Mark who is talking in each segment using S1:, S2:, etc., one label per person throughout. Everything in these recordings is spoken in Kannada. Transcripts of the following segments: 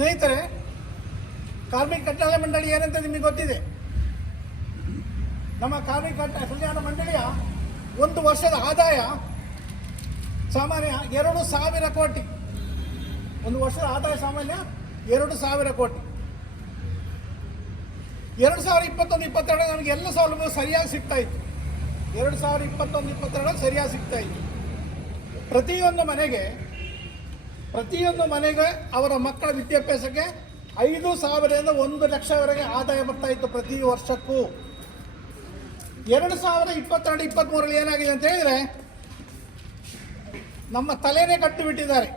S1: ಸ್ನೇಹಿತರೆ, ಕಾರ್ಮಿಕ ಕಟ್ಟಡ ಮಂಡಳಿ ಏನಂತ ನಿಮಗೆ ಗೊತ್ತಿದೆ? ನಮ್ಮ ಕಾರ್ಮಿಕ ಕಲ್ಯಾಣ ಮಂಡಳಿಯ ಒಂದು ವರ್ಷದ ಆದಾಯ ಸಾಮಾನ್ಯ ಎರಡು ಸಾವಿರ ಕೋಟಿ. ಒಂದು ವರ್ಷದ ಆದಾಯ ಸಾಮಾನ್ಯ ಎರಡು ಸಾವಿರ ಕೋಟಿ. ಎರಡು ಸಾವಿರ ಇಪ್ಪತ್ತೊಂದು ಇಪ್ಪತ್ತೆರಡು ನಮಗೆ ಎಲ್ಲ ಸೌಲಭ್ಯ ಸರಿಯಾಗಿ ಸಿಗ್ತಾ ಇತ್ತು. ಎರಡು ಸಾವಿರ ಇಪ್ಪತ್ತೊಂದು ಇಪ್ಪತ್ತೆರಡು ಸರಿಯಾಗಿ ಸಿಗ್ತಾ ಇತ್ತು. ಪ್ರತಿಯೊಂದು ಮನೆಗೆ ಪ್ರತಿಯೊಂದು ಮನೆಗೆ ಅವರ ಮಕ್ಕಳ ವಿದ್ಯಾಭ್ಯಾಸಕ್ಕೆ ಐದು ಸಾವಿರದಿಂದ ಒಂದು ಲಕ್ಷವರೆಗೆ ಆದಾಯ ಬರ್ತಾ ಇತ್ತು ಪ್ರತಿ ವರ್ಷಕ್ಕೂ. ಎರಡು ಸಾವಿರದ ಇಪ್ಪತ್ತೆರಡು ಇಪ್ಪತ್ತ್ಮೂರಲ್ಲಿ ಏನಾಗಿದೆ ಅಂತ ಹೇಳಿದರೆ, ನಮ್ಮ ತಲೆನೇ ಕಟ್ಟು ಬಿಟ್ಟಿದ್ದಾರೆ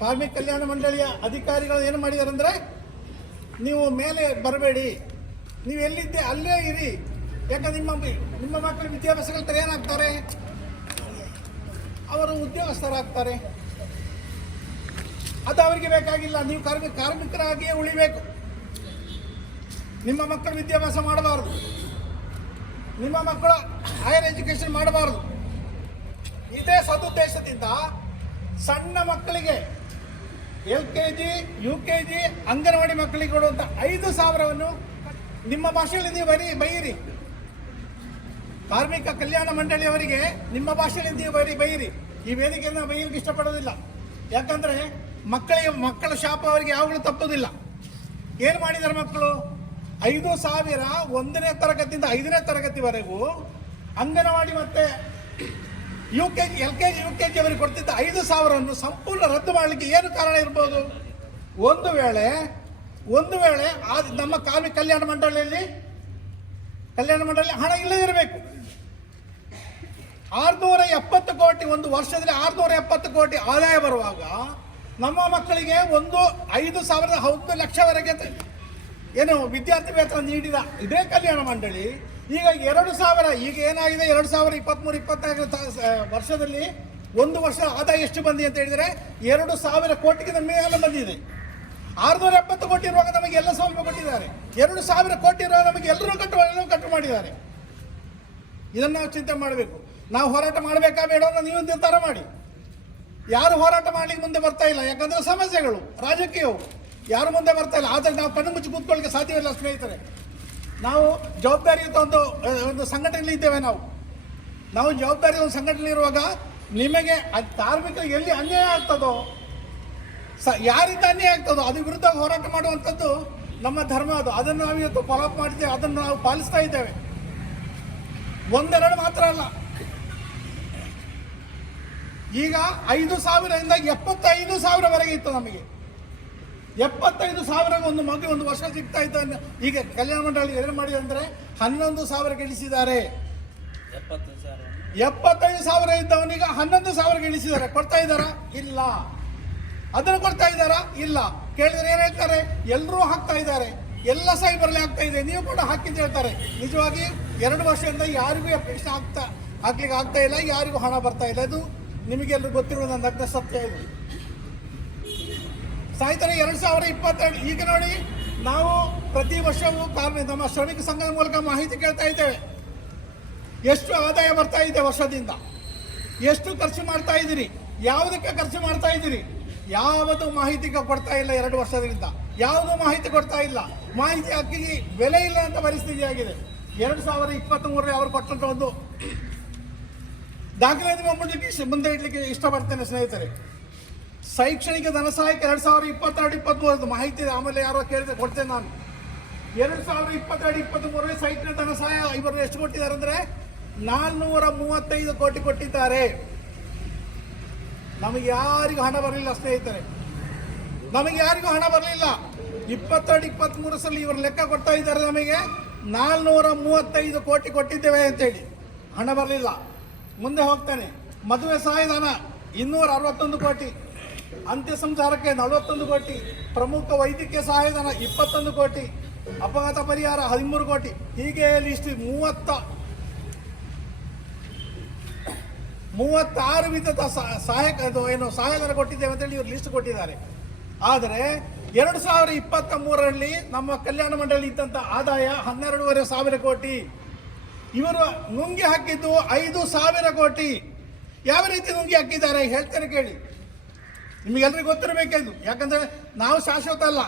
S1: ಕಾರ್ಮಿಕ ಕಲ್ಯಾಣ ಮಂಡಳಿಯ ಅಧಿಕಾರಿಗಳು ಏನು ಮಾಡಿದ್ದಾರೆ ಅಂದರೆ, ನೀವು ಮೇಲೆ ಬರಬೇಡಿ, ನೀವು ಎಲ್ಲಿದ್ದೆ ಅಲ್ಲೇ ಇರಿ. ಯಾಕಂದ್ರೆ ನಿಮ್ಮ ನಿಮ್ಮ ಮಕ್ಕಳ ವಿದ್ಯಾಭ್ಯಾಸಗಳ ಏನಾಗ್ತಾರೆ ಅವರು ಉದ್ಯೋಗಸ್ಥರಾಗ್ತಾರೆ. ಅದು ಅವರಿಗೆ ಬೇಕಾಗಿಲ್ಲ. ನೀವು ಕಾರ್ಮಿಕ ಕಾರ್ಮಿಕರಾಗಿಯೇ ಉಳಿಬೇಕು. ನಿಮ್ಮ ಮಕ್ಕಳು ವಿದ್ಯಾಭ್ಯಾಸ ಮಾಡಬಾರದು. ನಿಮ್ಮ ಮಕ್ಕಳು ಹೈಯರ್ ಎಜುಕೇಶನ್ ಮಾಡಬಾರದು. ಇದೇ ಸದುದ್ದೇಶದಿಂದ ಸಣ್ಣ ಮಕ್ಕಳಿಗೆ L K G, U K G, anganwadi ಮಕ್ಕಳಿಗೆ ಕೊಡುವಂಥ ಐದು ಸಾವಿರವನ್ನು ನಿಮ್ಮ ಭಾಷೆಯಲ್ಲಿ ನೀವು ಬರೀ, ಬೈಯಿರಿ. ಕಾರ್ಮಿಕ ಕಲ್ಯಾಣ ಮಂಡಳಿಯವರಿಗೆ ನಿಮ್ಮ ಭಾಷೆಯಲ್ಲಿ ನೀವು ಬರೀ, ಬೈಯಿರಿ. ಈ ವೇದಿಕೆಯನ್ನು ಬೈಯಲಿಕ್ಕೆ ಇಷ್ಟಪಡೋದಿಲ್ಲ ಯಾಕಂದ್ರೆ ಮಕ್ಕಳಿಗೆ ಮಕ್ಕಳ ಶಾಪ ಅವರಿಗೆ ಯಾವಾಗಲೂ ತಪ್ಪುದಿಲ್ಲ. ಏನು ಮಾಡಿದ್ದಾರೆ ಮಕ್ಕಳು? ಐದು ಸಾವಿರ ಒಂದನೇ ತರಗತಿಯಿಂದ ಐದನೇ ತರಗತಿವರೆಗೂ ಅಂಗನವಾಡಿ ಮತ್ತೆ U K G L K G U K G ಅವರಿಗೆ ಕೊಡ್ತಿದ್ದ ಐದು ಸಾವಿರವನ್ನು ಸಂಪೂರ್ಣ ರದ್ದು ಮಾಡಲಿಕ್ಕೆ ಏನು ಕಾರಣ ಇರ್ಬೋದು? ಒಂದು ವೇಳೆ ಒಂದು ವೇಳೆ ಆ ನಮ್ಮ ಕಾರ್ಮಿಕ ಕಲ್ಯಾಣ ಮಂಡಳಿಯಲ್ಲಿ, ಕಲ್ಯಾಣ ಮಂಡಳಿ ಹಣ ಇಲ್ಲದಿರಬೇಕು ಆರುನೂರ ಎಪ್ಪತ್ತು ಕೋಟಿ, ಒಂದು ವರ್ಷದಲ್ಲಿ ಆರ್ನೂರ ಎಪ್ಪತ್ತು ಕೋಟಿ ಆದಾಯ ಬರುವಾಗ ನಮ್ಮ ಮಕ್ಕಳಿಗೆ ಒಂದು ಐದು ಸಾವಿರದ ಒಂದು ಲಕ್ಷವರೆಗೆ ಏನು ವಿದ್ಯಾರ್ಥಿ ವೇತನ ನೀಡಿದ ಇದೇ ಕಲ್ಯಾಣ ಮಂಡಳಿ, ಈಗ ಎರಡು ಸಾವಿರ, ಈಗ ಏನಾಗಿದೆ? ಎರಡು ಸಾವಿರ ಇಪ್ಪತ್ತ್ಮೂರು ಇಪ್ಪತ್ನಾಲ್ಕು ವರ್ಷದಲ್ಲಿ ಒಂದು ವರ್ಷ ಆದಾಯ ಎಷ್ಟು ಬಂದಿದೆ ಅಂತ ಹೇಳಿದರೆ ಎರಡು ಸಾವಿರ ಕೋಟಿಗಿಂತ ಮೇಲೆ ಬಂದಿದೆ. ಆರುನೂರ ಎಪ್ಪತ್ತು ಕೋಟಿ ಇರುವಾಗ ನಮಗೆ ಎಲ್ಲ ಸೌಲಭ್ಯ ಕೊಟ್ಟಿದ್ದಾರೆ. ಎರಡು ಸಾವಿರ ಕೋಟಿ ಇರುವಾಗ ನಮಗೆ ಎಲ್ಲರೂ ಕಟ್ಟು ಎಲ್ಲರೂ ಕಟ್ಟು ಮಾಡಿದ್ದಾರೆ. ಇದನ್ನು ನಾವು ಚಿಂತೆ ಮಾಡಬೇಕು. ನಾವು ಹೋರಾಟ ಮಾಡಬೇಕಾ ಬೇಡ ನೀವು ನಿರ್ಧಾರ ಮಾಡಿ. ಯಾರು ಹೋರಾಟ ಮಾಡ್ಲಿಕ್ಕೆ ಮುಂದೆ ಬರ್ತಾ ಇಲ್ಲ. ಯಾಕಂದ್ರೆ ಸಮಸ್ಯೆಗಳು, ರಾಜಕೀಯವು. ಯಾರು ಮುಂದೆ ಬರ್ತಾ ಇಲ್ಲ. ಆದರೆ ನಾವು ಕಣ್ಣು ಮುಚ್ಚಿ ಕೂತ್ಕೊಳ್ಳಿಕ್ಕೆ ಸಾಧ್ಯವಿಲ್ಲ ಸ್ನೇಹಿತರೆ. ನಾವು ಜವಾಬ್ದಾರಿಯುತ ಒಂದು ಒಂದು ಸಂಘಟನೆಯಲ್ಲಿ ಇದ್ದೇವೆ ನಾವು. ನಾವು ಜವಾಬ್ದಾರಿ ಒಂದು ಸಂಘಟನೆ ಇರುವಾಗ ನಿಮಗೆ ಕಾರ್ಮಿಕರಿಗೆ ಎಲ್ಲಿ ಅನ್ಯಾಯ ಆಗ್ತದೋ, ಸ, ಯಾರಿಂದ ಅನ್ಯಾಯ ಆಗ್ತದೋ ಅದ್ರ ವಿರುದ್ಧ ಹೋರಾಟ ಮಾಡುವಂಥದ್ದು ನಮ್ಮ ಧರ್ಮ ಅದು. ಅದನ್ನು ನಾವು ಇವತ್ತು ಫಾಲೋ ಅಪ್ ಮಾಡ್ತೇವೆ, ಅದನ್ನು ನಾವು ಪಾಲಿಸ್ತಾ ಇದ್ದೇವೆ. ಒಂದೆರಡು ಮಾತ್ರ ಅಲ್ಲ. ಈಗ ಐದು ಸಾವಿರದಿಂದ ಎಪ್ಪತ್ತೈದು ಸಾವಿರವರೆಗೆ ಇತ್ತು ನಮಗೆ. ಎಪ್ಪತ್ತೈದು ಸಾವಿರ ಒಂದು ಮಗು ಒಂದು ವರ್ಷ ಸಿಗ್ತಾ ಇತ್ತು ಈಗ ಕಲ್ಯಾಣ ಮಂಡಳಿ ಏನು ಮಾಡಿದೆ ಅಂದರೆ ಹನ್ನೊಂದು
S2: ಸಾವಿರ ಗಳಿಸಿದ್ದಾರೆ.
S1: ಎಪ್ಪತ್ತೈದು ಸಾವಿರ. ಇದ್ದವನಿಗೆ ಹನ್ನೊಂದು ಸಾವಿರ ಗಳಿಸಿದ್ದಾರೆ. ಕೊಡ್ತಾ ಇದ್ದಾರಾ? ಇಲ್ಲ. ಅದನ್ನು ಕೊಡ್ತಾ ಇದ್ದಾರಾ? ಇಲ್ಲ. ಕೇಳಿದ್ರೆ ಏನು ಹೇಳ್ತಾರೆ? ಎಲ್ಲರೂ ಹಾಕ್ತಾ ಇದ್ದಾರೆ. ಎಲ್ಲ ಸೈಬರ್ಲಿ ಆಗ್ತಾ ಇದೆ. ನೀವು ಕೂಡ ಹಾಕಿದ್ದು ಹೇಳ್ತಾರೆ. ನಿಜವಾಗಿ ಎರಡು ವರ್ಷದಿಂದ ಯಾರಿಗೂ ಅಪೇಕ್ಷೆ ಆಗ್ತಾ ಹಾಕ್ಲಿಕ್ಕೆ ಆಗ್ತಾ ಇಲ್ಲ. ಯಾರಿಗೂ ಹಣ ಬರ್ತಾ ಇಲ್ಲ. ಇದು ನಿಮಗೆಲ್ಲರೂ ಗೊತ್ತಿರುವ ನನ್ನ ನಗ್ನ ಸತ್ಯ ಇದು. ಸಾಯ್ತಾರೆ ಎರಡು ಸಾವಿರ ಇಪ್ಪತ್ತೆರಡು, ಈಗ ನೋಡಿ, ನಾವು ಪ್ರತಿ ವರ್ಷವೂ ಕಾರ್ಮಿಕ ನಮ್ಮ ಶ್ರಮಿಕ ಸಂಘದ ಮೂಲಕ ಮಾಹಿತಿ ಕೇಳ್ತಾ ಇದ್ದೇವೆ. ಎಷ್ಟು ಆದಾಯ ಬರ್ತಾ ಇದೆ ವರ್ಷದಿಂದ? ಎಷ್ಟು ಖರ್ಚು ಮಾಡ್ತಾ ಇದ್ದೀರಿ? ಯಾವುದಕ್ಕೆ ಖರ್ಚು ಮಾಡ್ತಾ ಇದ್ದೀರಿ? ಯಾವುದು ಮಾಹಿತಿ ಕೊಡ್ತಾ ಇಲ್ಲ ಎರಡು ವರ್ಷದಿಂದ. ಯಾವುದು ಮಾಹಿತಿ ಕೊಡ್ತಾ ಇಲ್ಲ. ಮಾಹಿತಿ ಅಕ್ಕಿಗೆ ಬೆಲೆ ಇಲ್ಲ ಅಂತ ಪರಿಸ್ಥಿತಿ ಆಗಿದೆ ಎರಡು ಸಾವಿರದ ಇಪ್ಪತ್ತ್ ಮೂರರಲ್ಲಿ ಅವರು ಕೊಟ್ಟಂತ ಒಂದು ದಾಖಲೆ ನಿಮ್ಮ ಮುಂದಕ್ಕೆ ಮುಂದೆ ಇಡ್ಲಿಕ್ಕೆ ಇಷ್ಟಪಡ್ತೇನೆ ಸ್ನೇಹಿತರೆ. ಶೈಕ್ಷಣಿಕ ಧನ ಸಹಾಯಕ್ಕೆ ಎರಡು ಸಾವಿರ ಇಪ್ಪತ್ತೆರಡು ಇಪ್ಪತ್ತ್ಮೂರದ್ದು ಮಾಹಿತಿ. ಆಮೇಲೆ ಯಾರೋ ಕೇಳಿದ್ರೆ ಕೊಡ್ತೇನೆ ನಾನು. ಎರಡು ಸಾವಿರದ ಇಪ್ಪತ್ತೆರಡು ಇಪ್ಪತ್ತ್ಮೂರರಲ್ಲಿ ಶೈಕ್ಷಣಿಕ ಧನ ಸಹಾಯ ಇವರು ಎಷ್ಟು ಕೊಟ್ಟಿದ್ದಾರೆ ಅಂದರೆ ನಾಲ್ನೂರ ಮೂವತ್ತೈದು ಕೋಟಿ ಕೊಟ್ಟಿದ್ದಾರೆ. ನಮಗೆ ಯಾರಿಗೂ ಹಣ ಬರಲಿಲ್ಲ ಸ್ನೇಹಿತರೆ. ನಮಗೆ ಯಾರಿಗೂ ಹಣ ಬರಲಿಲ್ಲ. ಇಪ್ಪತ್ತೆರಡು ಇಪ್ಪತ್ತ್ಮೂರು ಸಲ ಇವರು ಲೆಕ್ಕ ಕೊಡ್ತಾ ಇದ್ದಾರೆ ನಮಗೆ ನಾಲ್ನೂರ ಮೂವತ್ತೈದು ಕೋಟಿ ಕೊಟ್ಟಿದ್ದೇವೆ ಅಂತೇಳಿ. ಹಣ ಬರಲಿಲ್ಲ. ಮುಂದೆ ಹೋಗ್ತಾನೆ. ಮದುವೆ ಸಹಾಯಧನ ಇನ್ನೂರ ಅರವತ್ತೊಂದು ಕೋಟಿ. ಅಂತ್ಯ ಸಂಸಾರಕ್ಕೆ ನಲವತ್ತೊಂದು ಕೋಟಿ. ಪ್ರಮುಖ ವೈದ್ಯಕೀಯ ಸಹಾಯಧನ ಇಪ್ಪತ್ತೊಂದು ಕೋಟಿ. ಅಪಘಾತ ಪರಿಹಾರ, ಹದಿಮೂರು ಕೋಟಿ. ಹೀಗೆ ಲಿಸ್ಟ್ ಮೂವತ್ತ, ಮೂವತ್ತಾರು ವಿಧದ ಸಹ- ಸಹಾಯಕ ಏನು ಸಹಾಯಧನ ಕೊಟ್ಟಿದ್ದೇವೆ ಅಂತೇಳಿ ಇವರು ಲಿಸ್ಟ್ ಕೊಟ್ಟಿದ್ದಾರೆ. ಆದರೆ ಎರಡು ಸಾವಿರ ಇಪ್ಪತ್ತ ಮೂರರಲ್ಲಿ ನಮ್ಮ ಕಲ್ಯಾಣ ಮಂಡಳಿ ಇದ್ದಂಥ ಆದಾಯ ಹನ್ನೆರಡೂವರೆ ಸಾವಿರ ಕೋಟಿ. ಇವರು ನುಂಗಿ ಹಾಕಿದ್ದು ಐದು ಸಾವಿರ ಕೋಟಿ. ಯಾವ ರೀತಿ ನುಂಗಿ ಹಾಕಿದ್ದಾರೆ? ಹೇಳ್ತಾರೆ ಕೇಳಿ. ನಿಮಗೆಲ್ಲರಿಗೂ ಗೊತ್ತಿರಬೇಕಿದ್ದು ಯಾಕಂದ್ರೆ ನಾವು ಶಾಶ್ವತ ಅಲ್ಲ.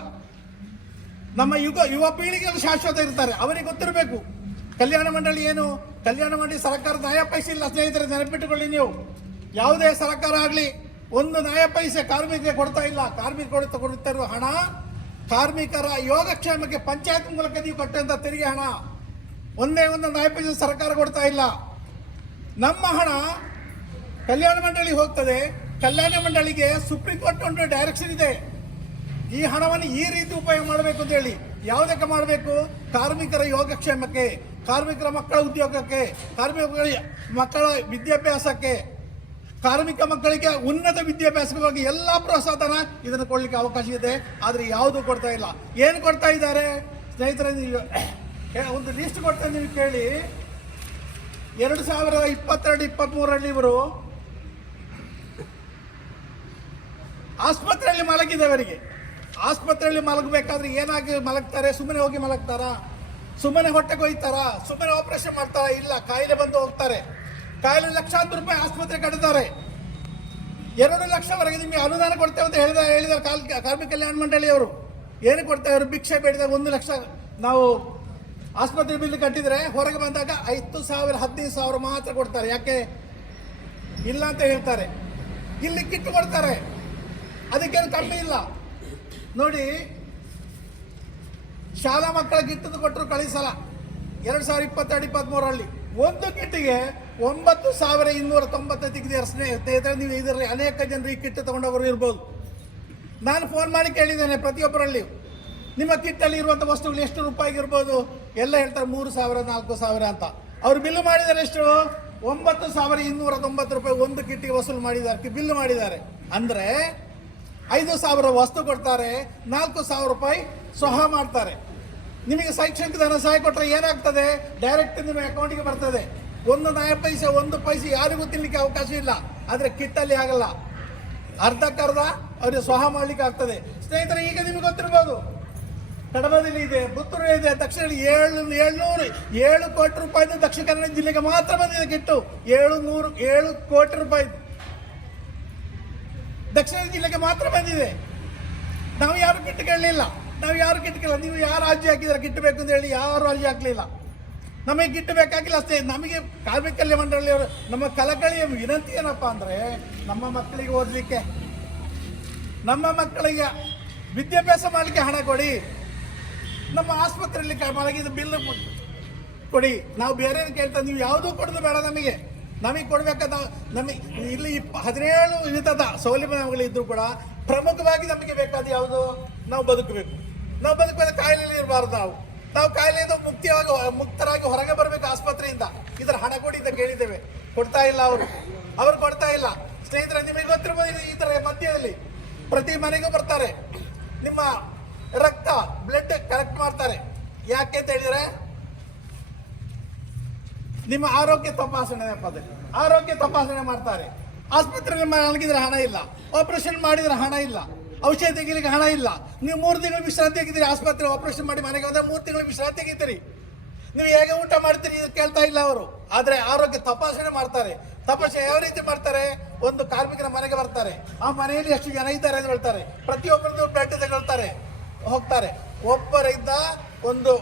S1: ನಮ್ಮ ಯುಗ, ಯುವ ಪೀಳಿಗೆಯಲ್ಲಿ ಶಾಶ್ವತ ಇರ್ತಾರೆ. ಅವರಿಗೆ ಗೊತ್ತಿರಬೇಕು. ಕಲ್ಯಾಣ ಮಂಡಳಿ ಏನು? ಕಲ್ಯಾಣ ಮಂಡಳಿ ಸರ್ಕಾರ ನ್ಯಾಯ ಪೈಸೆ ಇಲ್ಲ, ಸ್ನೇಹಿತರೆ, ನೆನಪಿಟ್ಟುಕೊಳ್ಳಿ ನೀವು. ಯಾವುದೇ ಸರ್ಕಾರ ಆಗಲಿ, ಒಂದು ನ್ಯಾಯ ಪೈಸೆ ಕಾರ್ಮಿಕರಿಗೆ ಕೊಡ್ತಾ ಇಲ್ಲ. ಕಾರ್ಮಿಕ ಕೊಡ್ತಾ ಹಣ, ಕಾರ್ಮಿಕರ ಯೋಗಕ್ಷೇಮಕ್ಕೆ ಪಂಚಾಯತ್ ಮೂಲಕ ನೀವು ಕೊಟ್ಟಂತ ತೆರಿಗೆ ಹಣ. ಒಂದೇ ಒಂದು ನಯ ಸರ್ಕಾರ ಕೊಡ್ತಾ ಇಲ್ಲ. ನಮ್ಮ ಹಣ ಕಲ್ಯಾಣ ಮಂಡಳಿ ಹೋಗ್ತದೆ. ಕಲ್ಯಾಣ ಮಂಡಳಿಗೆ ಸುಪ್ರೀಂ ಕೋರ್ಟ್ ಒಂದು ಡೈರೆಕ್ಷನ್ ಇದೆ. ಈ ಹಣವನ್ನು ಈ ರೀತಿ ಉಪಯೋಗ ಮಾಡಬೇಕು ಅಂತ ಹೇಳಿ. ಯಾವುದಕ್ಕೆ ಮಾಡಬೇಕು? ಕಾರ್ಮಿಕರ ಯೋಗಕ್ಷೇಮಕ್ಕೆ, ಕಾರ್ಮಿಕರ ಮಕ್ಕಳ ಉದ್ಯೋಗಕ್ಕೆ, ಕಾರ್ಮಿಕರ ಮಕ್ಕಳ ವಿದ್ಯಾಭ್ಯಾಸಕ್ಕೆ, ಕಾರ್ಮಿಕ ಮಕ್ಕಳಿಗೆ ಉನ್ನತ ವಿದ್ಯಾಭ್ಯಾಸವಾಗಿ ಎಲ್ಲ ಪ್ರೋತ್ಸಾಹನ ಇದನ್ನು ಕೊಡ್ಲಿಕ್ಕೆ ಅವಕಾಶ ಇದೆ. ಆದರೆ ಯಾವುದು ಕೊಡ್ತಾ ಇಲ್ಲ. ಏನು ಕೊಡ್ತಾ ಇದ್ದಾರೆ? ಸ್ನೇಹಿತರೆ ಒಂದು ಲಿಸ್ಟ್ ಕೊಡ್ತಾ ನೀವು ಕೇಳಿ. ಎರಡು ಸಾವಿರದ ಇಪ್ಪತ್ತೆರಡು ಇಪ್ಪತ್ತ್ಮೂರರಲ್ಲಿ ಇವರು ಆಸ್ಪತ್ರೆಯಲ್ಲಿ ಮಲಗಿದವರಿಗೆ. ಆಸ್ಪತ್ರೆಯಲ್ಲಿ ಮಲಗಬೇಕಾದ್ರೆ ಏನಾಗಿ ಮಲಗ್ತಾರೆ? ಸುಮ್ಮನೆ ಹೋಗಿ ಮಲಗ್ತಾರಾ? ಸುಮ್ಮನೆ ಹೊಟ್ಟೆ ಕೊಯ್ತಾರ? ಸುಮ್ಮನೆ ಆಪರೇಷನ್ ಮಾಡ್ತಾರಾ? ಇಲ್ಲ, ಕಾಯಿಲೆ ಬಂದು ಹೋಗ್ತಾರೆ. ಕಾಯಿಲೆ ಲಕ್ಷಾಂತರ ರೂಪಾಯಿ ಆಸ್ಪತ್ರೆ ಕಟ್ಟಿದ್ದಾರೆ. ಎರಡು ಲಕ್ಷವರೆಗೆ ನಿಮಗೆ ಅನುದಾನ ಕೊಡ್ತೇವೆ ಅಂತ ಹೇಳಿದ ಹೇಳಿದ ಕಾರ್ಮಿಕ ಕಲ್ಯಾಣ ಮಂಡಳಿಯವರು. ಏನು ಕೊಡ್ತಾರೆ ಭಿಕ್ಷೆ ಬೇಡಿದಾಗ ಒಂದು ಲಕ್ಷ ನಾವು ಆಸ್ಪತ್ರೆ ಬಿಲ್ ಕಟ್ಟಿದ್ರೆ ಹೊರಗೆ ಬಂದಾಗ ಐದು ಸಾವಿರ, ಹದಿನೈದು ಸಾವಿರ ಮಾತ್ರ ಕೊಡ್ತಾರೆ. ಯಾಕೆ? ಇಲ್ಲ ಅಂತ ಹೇಳ್ತಾರೆ. ಇಲ್ಲಿ ಕಿಟ್ಟು ಕೊಡ್ತಾರೆ. ಅದಕ್ಕೇನು ಕಮ್ಮಿ ಇಲ್ಲ. ನೋಡಿ, ಶಾಲಾ ಮಕ್ಕಳ ಕಿಟ್ಟನ್ನು ಕೊಟ್ಟರು ಕಳಿಸಲ್ಲ. ಎರಡು ಸಾವಿರ ಇಪ್ಪತ್ತೆರಡು ಇಪ್ಪತ್ತ್ಮೂರರಲ್ಲಿ ಒಂದು ಕಿಟ್ಟಿಗೆ ಒಂಬತ್ತು ಸಾವಿರ ಇನ್ನೂರ ತೊಂಬತ್ತು ತೆಗೆದಿರ ಸ್ನೇಹ ಸ್ನೇಹಿತರೆ, ನೀವು ಇದರಲ್ಲಿ ಅನೇಕ ಜನರು ಈ ಕಿಟ್ಟು ತಗೊಂಡವರು ಇರ್ಬೋದು. ನಾನು ಫೋನ್ ಮಾಡಿ ಕೇಳಿದ್ದೇನೆ ಪ್ರತಿಯೊಬ್ಬರಲ್ಲಿ. ನಿಮ್ಮ ಕಿಟ್ಟಲ್ಲಿ ಇರುವಂಥ ವಸ್ತುಗಳು ಎಷ್ಟು ರೂಪಾಯಿಗೆ ಇರ್ಬೋದು ಎಲ್ಲ ಹೇಳ್ತಾರೆ ಮೂರು ಸಾವಿರ, ನಾಲ್ಕು ಸಾವಿರ ಅಂತ. ಅವ್ರು ಬಿಲ್ ಮಾಡಿದ್ದಾರೆ ಎಷ್ಟು? ಒಂಬತ್ತು ಸಾವಿರ ಇನ್ನೂರ ತೊಂಬತ್ತು ರೂಪಾಯಿ ಒಂದು ಕಿಟ್ಟಿಗೆ ವಸೂಲು ಮಾಡಿದ್ದಾರೆ ಬಿಲ್ ಮಾಡಿದ್ದಾರೆ. ಅಂದರೆ ಐದು ಸಾವಿರ ವಸ್ತು ಕೊಡ್ತಾರೆ, ನಾಲ್ಕು ಸಾವಿರ ರೂಪಾಯಿ ಸ್ವಹ ಮಾಡ್ತಾರೆ. ನಿಮಗೆ ಶೈಕ್ಷಣಿಕ ಧನ ಸಹಾಯ ಕೊಟ್ಟರೆ ಏನಾಗ್ತದೆ? ಡೈರೆಕ್ಟ್ ನಿಮ್ಮ ಅಕೌಂಟಿಗೆ ಬರ್ತದೆ. ಒಂದು ನಾಲ್ಕು ಪೈಸೆ, ಒಂದು ಪೈಸೆ ಯಾರಿಗೂ ತಿನ್ನಲಿಕ್ಕೆ ಅವಕಾಶ ಇಲ್ಲ. ಆದರೆ ಕಿಟ್ಟಲ್ಲಿ ಆಗಲ್ಲ. ಅರ್ಧಕ್ಕರ್ಧ ಅವರಿಗೆ ಸ್ವಹ ಮಾಡ್ಲಿಕ್ಕೆ ಆಗ್ತದೆ. ಸ್ನೇಹಿತರೆ, ಈಗ ನಿಮಗೆ ಗೊತ್ತಿರ್ಬೋದು. ಕಡಬದಲ್ಲಿ ಇದೆ, ಪುತ್ತೂರು ಇದೆ ದಕ್ಷಿಣ ಏಳು ಏಳ್ನೂರು ಏಳು ಕೋಟಿ ರೂಪಾಯಿದು ದಕ್ಷಿಣ ಕನ್ನಡ ಜಿಲ್ಲೆಗೆ ಮಾತ್ರ ಬಂದಿದೆ ಕಿಟ್ಟು. ಏಳು ನೂರು, ಏಳು ಕೋಟಿ ರೂಪಾಯಿ ದಕ್ಷಿಣ ಜಿಲ್ಲೆಗೆ ಮಾತ್ರ ಬಂದಿದೆ. ನಾವು ಯಾರು ಕಿಟ್ಟು ಕೇಳಲಿಲ್ಲ? ನಾವು ಯಾರು ಕಿಟ್ಟು ಕೇಳಲ್ಲ ನೀವು ಯಾರು ಅರ್ಜಿ ಹಾಕಿದ್ರೆ ಕಿಟ್ಟು ಬೇಕು ಅಂತ ಹೇಳಿ ಯಾರು ಅರ್ಜಿ ಹಾಕಲಿಲ್ಲ? ನಮಗೆ ಗಿಟ್ಟು ಬೇಕಾಗಿಲ್ಲ ಅಷ್ಟೇ. ನಮಗೆ ಕಾರ್ಮಿಕ ಕಲ್ಯಾಣ ಮಂಡಳಿಯವರು ನಮ್ಮ ಕಲಕಳಿಯ ವಿನಂತಿ ಏನಪ್ಪ ಅಂದರೆ ನಮ್ಮ ಮಕ್ಕಳಿಗೆ ಓದಲಿಕ್ಕೆ, ನಮ್ಮ ಮಕ್ಕಳಿಗೆ ವಿದ್ಯಾಭ್ಯಾಸ ಮಾಡಲಿಕ್ಕೆ ಹಣ ಕೊಡಿ. ನಮ್ಮ ಆಸ್ಪತ್ರೆಯಲ್ಲಿ ಮಲಗಿದ ಬಿಲ್ ಕೊಡಿ, ನಾವು ಬೇರೆ ಕೇಳ್ತಾ ನೀವು ಯಾವುದೂ ಕೊಡೋದು ಬೇಡ ನಮಗೆ. ನಮಗೆ ಕೊಡಬೇಕಾದ, ನಮಗೆ ಇಲ್ಲಿ ಇಪ್ಪ ಹದಿನೇಳು ವಿಧದ ಸೌಲಭ್ಯಗಳಿದ್ದರೂ ಕೂಡ ಪ್ರಮುಖವಾಗಿ ನಮಗೆ ಬೇಕಾದ ಯಾವುದು? ನಾವು ಬದುಕಬೇಕು. ನಾವು ಬದುಕಬೇಕು ಕಾಯಿಲೆ ಇರಬಾರ್ದು ನಾವು. ನಾವು ಕಾಯಿಲೆಯಿಂದ ಮುಕ್ತಿಯಾಗಿ, ಮುಕ್ತರಾಗಿ ಹೊರಗೆ ಬರಬೇಕು ಆಸ್ಪತ್ರೆಯಿಂದ. ಇದರ ಹಣ ಕೊಡಿ ಅಂತ ಕೇಳಿದ್ದೇವೆ. ಕೊಡ್ತಾ ಇಲ್ಲ ಅವರು. ಅವರು ಕೊಡ್ತಾ ಇಲ್ಲ. ಸ್ನೇಹಿತರೆ, ನಿಮಗೆ ಗೊತ್ತಿರಬಹುದು ಈ ಥರ ಮಧ್ಯದಲ್ಲಿ ಪ್ರತಿ ಮನೆಗೂ ಬರ್ತಾರೆ. ನಿಮ್ಮ ರಕ್ತ ಬ್ಲಡ್ ಕಲೆಕ್ಟ್ ಮಾಡ್ತಾರೆ. ಯಾಕೆ ಅಂತ ಹೇಳಿದ್ರೆ, ನಿಮ್ಮ ಆರೋಗ್ಯ ತಪಾಸಣೆ ನೆಪದಲ್ಲಿ ಆರೋಗ್ಯ ತಪಾಸಣೆ ಮಾಡ್ತಾರೆ. ಆಸ್ಪತ್ರೆಯಲ್ಲಿ ಮಲಗಿದ್ರೆ ಹಣ ಇಲ್ಲ. ಆಪರೇಷನ್ ಮಾಡಿದ್ರೆ ಹಣ ಇಲ್ಲ. ಔಷಧಿ ತೆಗಿಲಿಕ್ಕೆ ಹಣ ಇಲ್ಲ. ನೀವು ಮೂರು ತಿಂಗಳು ವಿಶ್ರಾಂತಿ ತೆಗಿತೀರಿ, ಆಸ್ಪತ್ರೆ ಆಪರೇಷನ್ ಮಾಡಿ ಮನೆಗೆ ಬಂದರೆ ಮೂರು ತಿಂಗಳು ವಿಶ್ರಾಂತಿ ತೆಗಿತೀರಿ. ನೀವು ಹೇಗೆ ಊಟ ಮಾಡ್ತೀರಿ ಕೇಳ್ತಾ ಇಲ್ಲ ಅವರು. ಆದರೆ ಆರೋಗ್ಯ ತಪಾಸಣೆ ಮಾಡ್ತಾರೆ. ತಪಾಸಣೆ ಯಾವ ರೀತಿ ಮಾಡ್ತಾರೆ? ಒಂದು ಕಾರ್ಮಿಕರ ಮನೆಗೆ ಬರ್ತಾರೆ. ಆ ಮನೆಯಲ್ಲಿ ಎಷ್ಟು ಜನ ಇದ್ದಾರೆ ಅಂತ ಹೇಳ್ತಾರೆ. ಪ್ರತಿಯೊಬ್ಬರದ್ದು ಬ್ಲಡ್ ತಗೊಳ್ತಾರೆ ಹೋಗ್ತಾರೆ. ಒಬ್ಬರಿಂದ ಒಂದು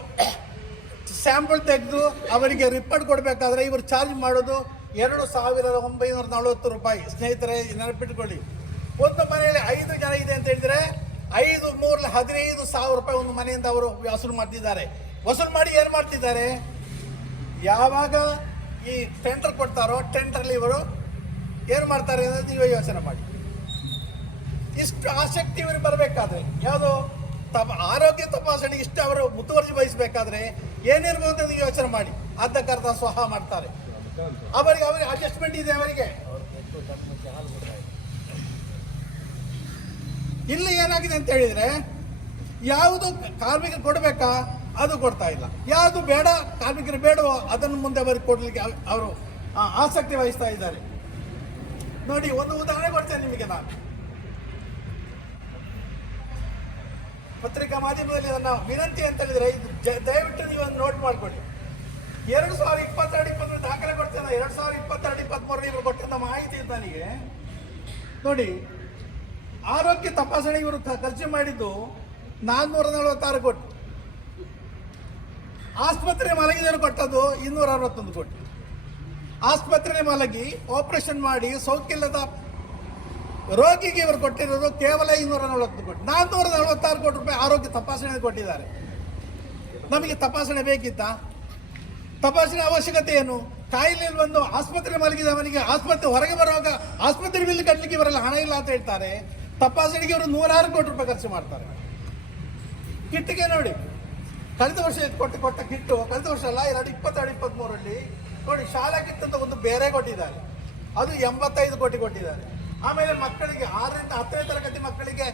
S1: ಸ್ಯಾಂಪಲ್ ತೆಗೆದು ಅವರಿಗೆ ರಿಪೋರ್ಟ್ ಕೊಡಬೇಕಾದ್ರೆ ಇವರು ಚಾರ್ಜ್ ಮಾಡೋದು ಎರಡು ಸಾವಿರದ ಒಂಬೈನೂರ ನಲವತ್ತು ರೂಪಾಯಿ. ಸ್ನೇಹಿತರೆ, ನೆನಪಿಟ್ಕೊಳ್ಳಿ. ಒಂದು ಮನೆಯಲ್ಲಿ ಐದು ಜನ ಇದೆ ಅಂತ ಹೇಳಿದರೆ ಐದು ಮೂರಲ್ಲಿ ಹದಿನೈದು ಸಾವಿರ ರೂಪಾಯಿ ಒಂದು ಮನೆಯಿಂದ ಅವರು ವಸೂಲು ಮಾಡ್ತಿದ್ದಾರೆ. ವಸೂಲು ಮಾಡಿ ಏನು ಮಾಡ್ತಿದ್ದಾರೆ? ಯಾವಾಗ ಈ ಟೆಂಡರ್ ಕೊಡ್ತಾರೋ ಟೆಂಡರ್ಲಿ ಇವರು ಏನು ಮಾಡ್ತಾರೆ ಅನ್ನೋದು ನೀವು ಯೋಚನೆ ಮಾಡಿ. ಇಷ್ಟು ಆಸಕ್ತಿ ಇವರು ಬರಬೇಕಾದ್ರೆ ಯಾವುದು? ತಪ ಆರೋಗ್ಯ ತಪಾಸಣೆ ಇಷ್ಟು ಅವರು ಮುತುವರ್ಜಿ ವಹಿಸಬೇಕಾದ್ರೆ ಏನಿರ್ಬೋದು ಅಂತ ಯೋಚನೆ ಮಾಡಿ. ಅರ್ಧಕ್ಕರ್ಧ ಸ್ವಹ ಮಾಡ್ತಾರೆ. ಅವರಿಗೆ ಅವರಿಗೆ ಅಡ್ಜಸ್ಟ್ಮೆಂಟ್ ಇದೆ ಅವರಿಗೆ. ಇಲ್ಲಿ ಏನಾಗಿದೆ ಅಂತ ಹೇಳಿದ್ರೆ, ಯಾವುದು ಕಾರ್ಮಿಕರು ಕೊಡಬೇಕಾ, ಅದು ಕೊಡ್ತಾ ಇಲ್ಲ. ಯಾವುದು ಬೇಡ, ಕಾರ್ಮಿಕರು ಬೇಡವೋ, ಅದನ್ನು ಮುಂದೆ ಅವರಿಗೆ ಕೊಡಲಿಕ್ಕೆ ಅವರು ಆಸಕ್ತಿ ವಹಿಸ್ತಾ ಇದ್ದಾರೆ. ನೋಡಿ, ಒಂದು ಉದಾಹರಣೆ ಕೊಡ್ತೇನೆ ನಿಮಗೆ ನಾನು. ಪತ್ರಿಕಾ ಮಾಧ್ಯಮದಲ್ಲಿ ನನ್ನ ವಿನಂತಿ ಅಂತ ಹೇಳಿದ್ರೆ ದಯವಿಟ್ಟು ನೀವು ಒಂದು ನೋಟ್ ಮಾಡಿಕೊಳ್ಳಿ. ಎರಡು ಸಾವಿರ ಇಪ್ಪತ್ತೆರಡು ಇಪ್ಪತ್ಮೂರು ದಾಖಲೆ ಕೊಡ್ತೇನೆ. ಎರಡು ಸಾವಿರ ಇಪ್ಪತ್ತೆರಡು ಇಪ್ಪತ್ಮೂರು ನೀವು ಕೊಟ್ಟಿದ್ದ ಮಾಹಿತಿ ನನಗೆ. ನೋಡಿ, ಆರೋಗ್ಯ ತಪಾಸಣೆ ಇವರು ಖರ್ಚು ಮಾಡಿದ್ದು ನಾನ್ನೂರ ನಲವತ್ತಾರು ಕೋಟಿ. ಆಸ್ಪತ್ರೆ ಮಲಗಿದವರು ಕೊಟ್ಟದ್ದು ಇನ್ನೂರ ಅರವತ್ತೊಂದು ಕೋಟಿ. ಆಸ್ಪತ್ರೆ ಮಲಗಿ ಆಪರೇಷನ್ ಮಾಡಿ ಸೌಖ್ಯಲ್ಲದ ರೋಗಿಗೆ ಇವರು ಕೊಟ್ಟಿರೋದು ಕೇವಲ ಇನ್ನೂರ ನಲವತ್ತು ಕೋಟಿ. ನಾನ್ನೂರ ನಲವತ್ತಾರು ಕೋಟಿ ರೂಪಾಯಿ ಆರೋಗ್ಯ ತಪಾಸಣೆ ಕೊಟ್ಟಿದ್ದಾರೆ. ನಮಗೆ ತಪಾಸಣೆ ಬೇಕಿತ್ತಾ? ತಪಾಸಣೆ ಅವಶ್ಯಕತೆ ಏನು? ಕಾಯಿಲೆಯಲ್ಲಿ ಬಂದು ಆಸ್ಪತ್ರೆ ಮಲಗಿದವನಿಗೆ ಆಸ್ಪತ್ರೆ ಹೊರಗೆ ಬರುವಾಗ ಆಸ್ಪತ್ರೆ ಬಿಲ್ ಕಟ್ಟಲಿಕ್ಕೆ ಇವರೆಲ್ಲ ಹಣ ಇಲ್ಲ ಅಂತ ಹೇಳ್ತಾರೆ. ತಪಾಸಣೆಗೆ ಇವರು ನೂರಾರು ಕೋಟಿ ರೂಪಾಯಿ ಖರ್ಚು ಮಾಡ್ತಾರೆ. ಕಿಟ್ಟಿಗೆ ನೋಡಿ. ಕಳೆದ ವರ್ಷ ಕೊಟ್ಟು ಕೊಟ್ಟ ಕಿಟ್ಟು, ಕಳೆದ ವರ್ಷ ಅಲ್ಲ, ಎರಡು ಇಪ್ಪತ್ತೆರಡು ಇಪ್ಪತ್ತ್ಮೂರರಲ್ಲಿ ನೋಡಿ, ಶಾಲಾ ಕಿಟ್ ಅಂತ ಒಂದು ಬೇರೆ ಕೊಟ್ಟಿದ್ದಾರೆ. ಅದು ಎಂಬತ್ತೈದು ಕೋಟಿ ಕೊಟ್ಟಿದ್ದಾರೆ. ಆಮೇಲೆ ಮಕ್ಕಳಿಗೆ ಆರರಿಂದ ಹತ್ತನೇ ತರಗತಿ ಮಕ್ಕಳಿಗೆ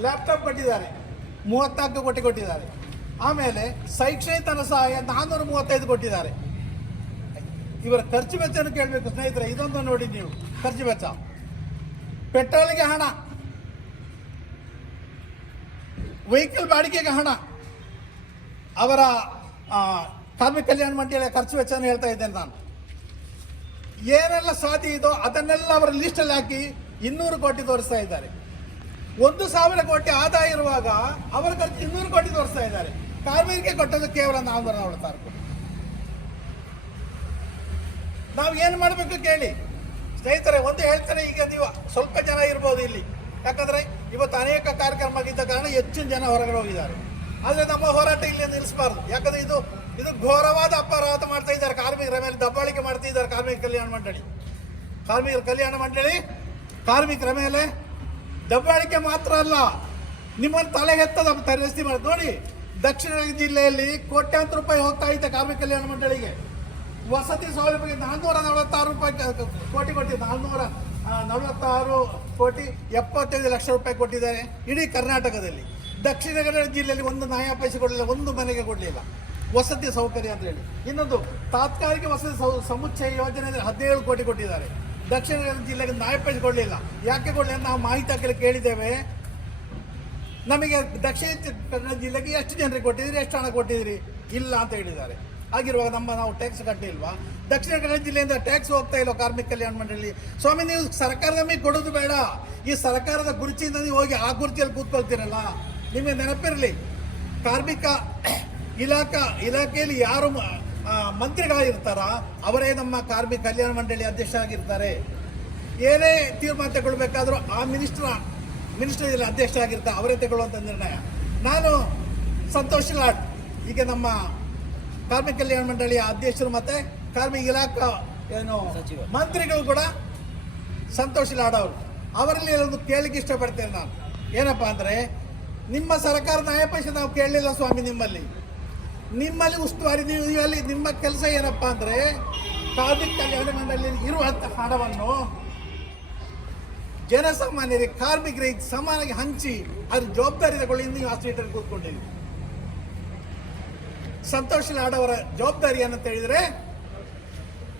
S1: ಲ್ಯಾಪ್ಟಾಪ್ ಕೊಟ್ಟಿದ್ದಾರೆ. ಮೂವತ್ನಾಲ್ಕು ಕೋಟಿ ಕೊಟ್ಟಿದ್ದಾರೆ. ಆಮೇಲೆ ಶೈಕ್ಷಣಿಕ ಸಹಾಯ ನಾನ್ನೂರ ಮೂವತ್ತೈದು ಕೊಟ್ಟಿದ್ದಾರೆ. ಇವರ ಖರ್ಚು ವೆಚ್ಚವನ್ನು ಕೇಳಬೇಕು ಸ್ನೇಹಿತರೆ, ಇದೊಂದು ನೋಡಿ ನೀವು, ಖರ್ಚು ವೆಚ್ಚ. ಪೆಟ್ರೋಲ್ಗೆ ಹಣ. ವೆಹಿಕಲ್ ಬಾಡಿಗೆಗೆ ಹಣ. ಅವರ ಕಾರ್ಮಿಕ ಕಲ್ಯಾಣ ಮಂಡಳಿಯ ಖರ್ಚು ವೆಚ್ಚವನ್ನು ಹೇಳ್ತಾ ಇದ್ದೇನೆ ನಾನು. ಏನೆಲ್ಲ ಸಾಧ್ಯ ಇದೋ ಅದನ್ನೆಲ್ಲ ಅವರ ಲಿಸ್ಟಲ್ಲಿ ಹಾಕಿ ಇನ್ನೂರು ಕೋಟಿ ತೋರಿಸ್ತಾ ಇದ್ದಾರೆ. ಒಂದು ಸಾವಿರ ಕೋಟಿ ಆದಾಯ ಇರುವಾಗ ಅವರ ಖರ್ಚು ಇನ್ನೂರು ಕೋಟಿ ತೋರಿಸ್ತಾ ಇದ್ದಾರೆ. ಕಾರ್ಮಿಕರಿಗೆ ಕೊಟ್ಟದ್ದು ಕೇವಲ ನಾಲ್ವರ ನಲವತ್ತಾರು ಕೋಟಿ. ನಾವು ಏನು ಮಾಡಬೇಕು ಕೇಳಿ? ಸ್ನೇಹಿತರೆ, ಒಂದು ಹೇಳ್ತಾರೆ ಈಗ ನೀವು ಸ್ವಲ್ಪ ಜನ ಇರ್ಬೋದು ಇಲ್ಲಿ. ಯಾಕಂದ್ರೆ ಇವತ್ತು ಅನೇಕ ಕಾರ್ಯಕ್ರಮ ಆಗಿದ್ದ ಕಾರಣ ಹೆಚ್ಚಿನ ಜನ ಹೊರಗಡೆ ಹೋಗಿದ್ದಾರೆ. ಆದರೆ ನಮ್ಮ ಹೋರಾಟ ಇಲ್ಲಿ ನಿಲ್ಲಿಸಬಾರ್ದು. ಯಾಕಂದ್ರೆ ಇದು ಇದು ಘೋರವಾದ ಅಪರಾಧ ಮಾಡ್ತಾ ಇದ್ದಾರೆ ಕಾರ್ಮಿಕರ ಮೇಲೆ, ದಬ್ಬಾಳಿಕೆ ಮಾಡ್ತಾ ಇದ್ದಾರೆ ಕಾರ್ಮಿಕ ಕಲ್ಯಾಣ ಮಂಡಳಿ. ಕಾರ್ಮಿಕರ ಕಲ್ಯಾಣ ಮಂಡಳಿ, ಕಾರ್ಮಿಕರ ಮೇಲೆ ದಬ್ಬಾಳಿಕೆ ಮಾತ್ರ ಅಲ್ಲ, ನಿಮ್ಮನ್ನು ತಲೆ ತರಸ್ತಿ ಮಾಡಿ ನೋಡಿ, ದಕ್ಷಿಣ ಜಿಲ್ಲೆಯಲ್ಲಿ ಕೋಟ್ಯಾಂತರ ರೂಪಾಯಿ ಹೋಗ್ತಾ ಇದ್ದೆ ಕಾರ್ಮಿಕ ಕಲ್ಯಾಣ ಮಂಡಳಿಗೆ. ವಸತಿ ಸೌಲಭ್ಯಕ್ಕೆ ನಾನ್ನೂರ ನಲವತ್ತಾರು ರೂಪಾಯಿ ಕೋಟಿ ಕೊಟ್ಟಿದ್ದೆ ನಾನ್ನೂರ ನಲವತ್ತಾರು ಕೋಟಿ ಎಪ್ಪತ್ತೈದು ಲಕ್ಷ ರೂಪಾಯಿ ಕೊಟ್ಟಿದ್ದಾರೆ ಇಡೀ ಕರ್ನಾಟಕದಲ್ಲಿ. ದಕ್ಷಿಣ ಕನ್ನಡ ಜಿಲ್ಲೆಯಲ್ಲಿ ಒಂದು ನ್ಯಾಯ ಪೈಸೆ ಕೊಡಲಿಲ್ಲ, ಒಂದು ಮನೆಗೆ ಕೊಡಲಿಲ್ಲ. ವಸತಿ ಸೌಕರ್ಯ ಅಂತ ಹೇಳಿ. ಇನ್ನೊಂದು ತಾತ್ಕಾಲಿಕ ವಸತಿ ಸೌ, ಸಮುಚ್ಚಯ ಯೋಜನೆಯಲ್ಲಿ ಹದಿನೇಳು ಕೋಟಿ ಕೊಟ್ಟಿದ್ದಾರೆ. ದಕ್ಷಿಣ ಕನ್ನಡ ಜಿಲ್ಲೆಗೆ ನಾಯ ಕೊಡಲಿಲ್ಲ ಯಾಕೆ ಕೊಡಲಿ ಅಂತ ನಾವು ಮಾಹಿತಿ ಹಾಕಲು ಕೇಳಿದ್ದೇವೆ. ನಮಗೆ ದಕ್ಷಿಣ ಕನ್ನಡ ಜಿಲ್ಲೆಗೆ ಎಷ್ಟು ಜನರಿಗೆ ಕೊಟ್ಟಿದ್ದೀರಿ, ಎಷ್ಟು ಹಣ ಕೊಟ್ಟಿದ್ದೀರಿ? ಇಲ್ಲ ಅಂತ ಹೇಳಿದ್ದಾರೆ. ಆಗಿರುವಾಗ ನಮ್ಮ ನಾವು ಟ್ಯಾಕ್ಸ್ ಕಟ್ಟಿಲ್ವಾ ದಕ್ಷಿಣ ಕನ್ನಡ ಜಿಲ್ಲೆಯಿಂದ ಟ್ಯಾಕ್ಸ್ ಹೋಗ್ತಾ ಇಲ್ಲ ಕಾರ್ಮಿಕ ಕಲ್ಯಾಣ ಮಂಡಳಿ? ಸ್ವಾಮಿ, ನೀವು ಸರ್ಕಾರ ನಮಗೆ ಕೊಡೋದು ಬೇಡ. ಈ ಸರ್ಕಾರದ ಕುರ್ಚಿಯಿಂದ ನೀವು ಹೋಗಿ ಆ ಕುರ್ಚಿಯಲ್ಲಿ ಕೂತ್ಕೊಳ್ತೀರಲ್ಲ. ನಿಮಗೆ ನೆನಪಿರಲಿ, ಕಾರ್ಮಿಕ ಇಲಾಖಾ ಇಲಾಖೆಯಲ್ಲಿ ಯಾರು ಮಂತ್ರಿಗಳಾಗಿರ್ತಾರ ಅವರೇ ನಮ್ಮ ಕಾರ್ಮಿಕ ಕಲ್ಯಾಣ ಮಂಡಳಿ ಅಧ್ಯಕ್ಷರಾಗಿರ್ತಾರೆ. ಏನೇ ತೀರ್ಮಾನ ತಗೊಳ್ಬೇಕಾದ್ರೂ ಆ ಮಿನಿಸ್ಟ್ರ ಮಿನಿಸ್ಟರ್ ಇಲ್ಲಿ ಅಧ್ಯಕ್ಷ ಆಗಿರ್ತಾರೆ ಅವರೇ ತಗೊಳ್ಳುವಂಥ ನಿರ್ಣಯ. ನಾನು ಸಂತೋಷ್ ಲಾಟ್ ಈಗ ನಮ್ಮ ಕಾರ್ಮಿಕ ಕಲ್ಯಾಣ ಮಂಡಳಿಯ ಅಧ್ಯಕ್ಷರು ಮತ್ತೆ ಕಾರ್ಮಿಕ ಇಲಾಖಾ ಏನು
S2: ಸಚಿವ.
S1: ಮಂತ್ರಿಗಳು ಕೂಡ ಸಂತೋಷ್ ಲಾಡ್ ಅವರು. ಅವರಲ್ಲಿ ಒಂದು ಕೇಳಿಕೆ ಇಷ್ಟಪಡ್ತೇನೆ ನಾನು. ಏನಪ್ಪಾ ಅಂದರೆ ನಿಮ್ಮ ಸರ್ಕಾರ ನ್ಯಾಯಪಕ್ಷ ನಾವು ಕೇಳಲಿಲ್ಲ ಸ್ವಾಮಿ ನಿಮ್ಮಲ್ಲಿ. ನಿಮ್ಮಲ್ಲಿ ಉಸ್ತುವಾರಿ ನೀವು ಅಲ್ಲಿ ನಿಮ್ಮ ಕೆಲಸ ಏನಪ್ಪ ಅಂದರೆ ಕಾರ್ಮಿಕ ಕಲ್ಯಾಣ ಮಂಡಳಿಯಲ್ಲಿ ಇರುವಂಥ ಹಣವನ್ನು ಜನಸಾಮಾನ್ಯರಿಗೆ, ಕಾರ್ಮಿಕರಿಗೆ ಸಮಾನಾಗಿ ಹಂಚಿ ಅದ್ರ ಜವಾಬ್ದಾರಿ ತಗೊಳ್ಳಿ ನೀವು ಆ ಕೂತ್ಕೊಂಡಿದ್ದೀವಿ ಸಂತೋಷ್ ಲಾಡವರ ಜವಾಬ್ದಾರಿ ಏನಂತ ಹೇಳಿದರೆ,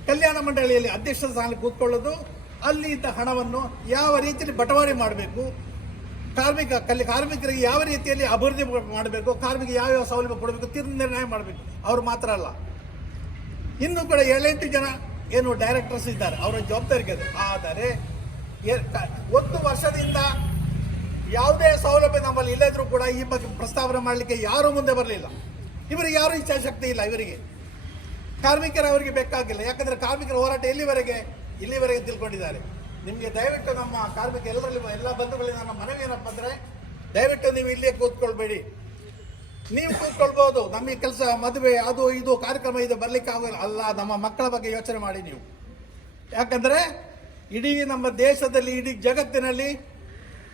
S1: ಕಲ್ಯಾಣ ಮಂಡಳಿಯಲ್ಲಿ ಅಧ್ಯಕ್ಷ ಸ್ಥಾನ ಕೂತ್ಕೊಳ್ಳೋದು ಅಲ್ಲಿ ಇದ್ದ ಹಣವನ್ನು ಯಾವ ರೀತಿಯಲ್ಲಿ ಬಟವಾಡೆ ಮಾಡಬೇಕು ಕಾರ್ಮಿಕ ಕಲ್ಲಿ ಕಾರ್ಮಿಕರಿಗೆ ಯಾವ ರೀತಿಯಲ್ಲಿ ಅಭಿವೃದ್ಧಿ ಮಾಡಬೇಕು ಕಾರ್ಮಿಕ ಯಾವ ಯಾವ ಸೌಲಭ್ಯ ಕೊಡಬೇಕು, ತೀರ್ಮಾನ ನಿರ್ಣಯ ಮಾಡಬೇಕು, ಅವರು ಮಾತ್ರ ಅಲ್ಲ. ಇನ್ನೂ ಕೂಡ ಏಳೆಂಟು ಜನ ಏನು ಡೈರೆಕ್ಟರ್ಸ್ ಇದ್ದಾರೆ, ಅವರ ಜವಾಬ್ದಾರಿಗೆ ಆದರೆ ಒಂದು ವರ್ಷದಿಂದ ಯಾವುದೇ ಸೌಲಭ್ಯ ನಮ್ಮಲ್ಲಿ ಇಲ್ಲದ್ರೂ ಕೂಡ ಈ ಬಗ್ಗೆ ಪ್ರಸ್ತಾವನೆ ಮಾಡಲಿಕ್ಕೆ ಯಾರೂ ಮುಂದೆ ಬರಲಿಲ್ಲ. ಇವರಿಗೆ ಯಾರೂ ಇಚ್ಛಾಶಕ್ತಿ ಇಲ್ಲ ಇವರಿಗೆ. ಕಾರ್ಮಿಕರ ಅವರಿಗೆ ಬೇಕಾಗಿಲ್ಲ. ಯಾಕಂದರೆ ಕಾರ್ಮಿಕರ ಹೋರಾಟ ಎಲ್ಲಿವರೆಗೆ, ಇಲ್ಲಿವರೆಗೆ ತಿಳ್ಕೊಂಡಿದ್ದಾರೆ. ನಿಮಗೆ ದಯವಿಟ್ಟು ನಮ್ಮ ಕಾರ್ಮಿಕ ಎಲ್ಲರಲ್ಲಿ, ಎಲ್ಲ ಬಂಧುಗಳಿಗೆ ನನ್ನ ಮನವಿ ಏನಪ್ಪ ಅಂದರೆ ದಯವಿಟ್ಟು ನೀವು ಇಲ್ಲಿಯೇ ಕೂತ್ಕೊಳ್ಬೇಡಿ. ನೀವು ಕೂತ್ಕೊಳ್ಬೋದು. ನಮಗೆ ಕೆಲಸ, ಮದುವೆ, ಅದು, ಇದು ಕಾರ್ಯಕ್ರಮ ಇದು ಬರಲಿಕ್ಕೆ ಆಗೋಲ್ಲ. ಅಲ್ಲ, ನಮ್ಮ ಮಕ್ಕಳ ಬಗ್ಗೆ ಯೋಚನೆ ಮಾಡಿ ನೀವು. ಯಾಕಂದರೆ, ಇಡೀ ನಮ್ಮ ದೇಶದಲ್ಲಿ, ಇಡೀ ಜಗತ್ತಿನಲ್ಲಿ